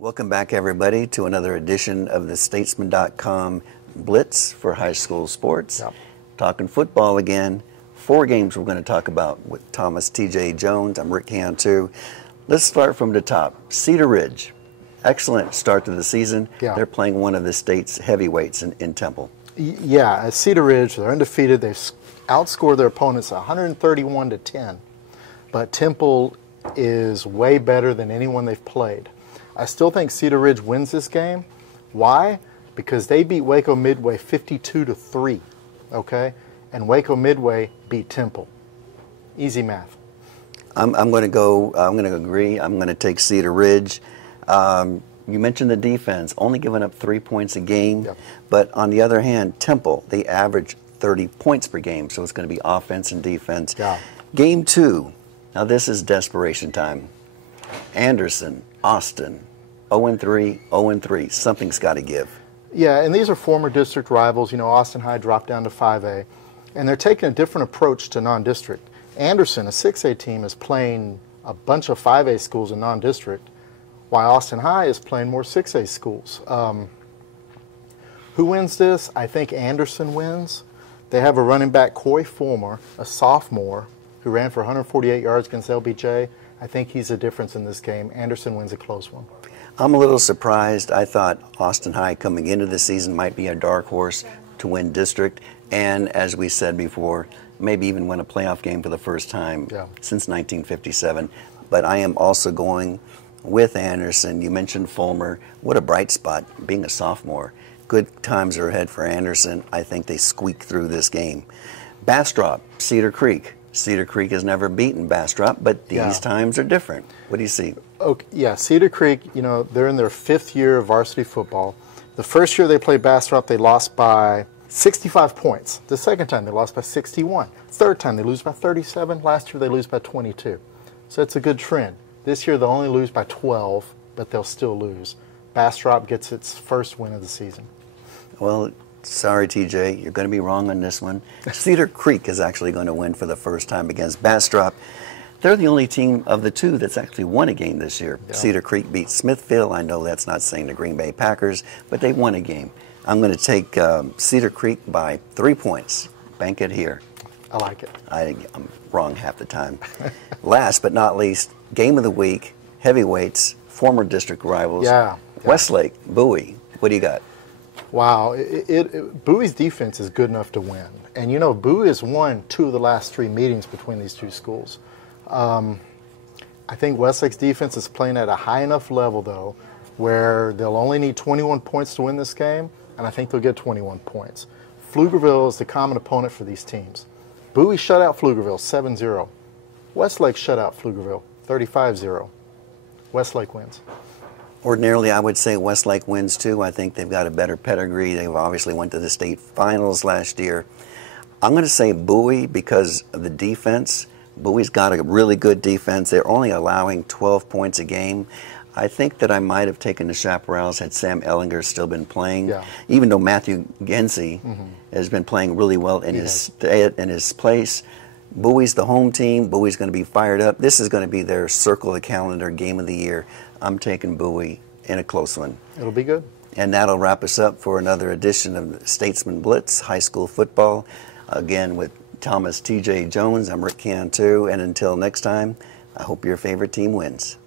Welcome back, everybody, to another edition of the Statesman.com Blitz for high school sports. Yep. Talking football again. 4 games we're going to talk about with Thomas T.J. Jones. I'm Rick Cantu. Let's start from the top. Cedar Ridge. Excellent start to the season. Yeah. They're playing one of the state's heavyweights in Temple. Yeah, at Cedar Ridge, they're undefeated. They've outscored their opponents 131-10. But Temple is way better than anyone they've played. I still think Cedar Ridge wins this game. Why? Because they beat Waco Midway 52-3, okay? And Waco Midway beat Temple. Easy math. I'm going to agree. I'm going to take Cedar Ridge. You mentioned the defense, only giving up 3 points a game. Yep. But on the other hand, Temple, they average 30 points per game, so it's going to be offense and defense. Yeah. Game 2, now this is desperation time. Anderson, Austin, 0-3, 0-3. Something's got to give. Yeah, and these are former district rivals. You know, Austin High dropped down to 5A, and they're taking a different approach to non-district. Anderson, a 6A team, is playing a bunch of 5A schools in non-district, while Austin High is playing more 6A schools. Who wins this? I think Anderson wins. They have a running back, Coy Fulmer, a sophomore, who ran for 148 yards against LBJ. I think he's the difference in this game. Anderson wins a close one. I'm a little surprised. I thought Austin High coming into the season might be a dark horse to win district, and as we said before, maybe even win a playoff game for the first time since 1957. But I am also going with Anderson. You mentioned Fulmer. What a bright spot, being a sophomore. Good times are ahead for Anderson. I think they squeak through this game. Bastrop, Cedar Creek. Cedar Creek has never beaten Bastrop, but these times are different. What do you see? Okay, yeah, Cedar Creek, you know, they're in their 5th year of varsity football. The first year they played Bastrop, they lost by 65 points. The second time they lost by 61. Third time they lose by 37. Last year they lose by 22. So it's a good trend. This year they'll only lose by 12, but they'll still lose. Bastrop gets its first win of the season. Well, sorry, TJ, you're going to be wrong on this one. Cedar Creek is actually going to win for the first time against Bastrop. They're the only team of the 2 that's actually won a game this year. Yeah. Cedar Creek beat Smithville. I know that's not saying the Green Bay Packers, but they won a game. I'm going to take Cedar Creek by 3 points. Bank it here. I like it. I'm wrong half the time. Last but not least, game of the week, heavyweights, former district rivals. Yeah. Westlake, Bowie. What do you got? Wow, Bowie's defense is good enough to win. And you know, Bowie has won 2 of the last 3 meetings between these 2 schools. I think Westlake's defense is playing at a high enough level, though, where they'll only need 21 points to win this game, and I think they'll get 21 points. Pflugerville is the common opponent for these teams. Bowie shut out Pflugerville 7-0. Westlake shut out Pflugerville 35-0. Westlake wins. Ordinarily, I would say Westlake wins too. I think they've got a better pedigree. They've obviously went to the state finals last year. I'm going to say Bowie because of the defense. Bowie's got a really good defense. They're only allowing 12 points a game. I think that I might have taken the Chaparrals had Sam Ellinger still been playing, even though Matthew Gency has been playing really well in his place. Bowie's the home team. Bowie's going to be fired up. This is going to be their circle of the calendar game of the year. I'm taking Bowie in a close one. It'll be good. And that'll wrap us up for another edition of Statesman Blitz, high school football. Again, with Thomas T.J. Jones, I'm Rick Cantu, and until next time, I hope your favorite team wins.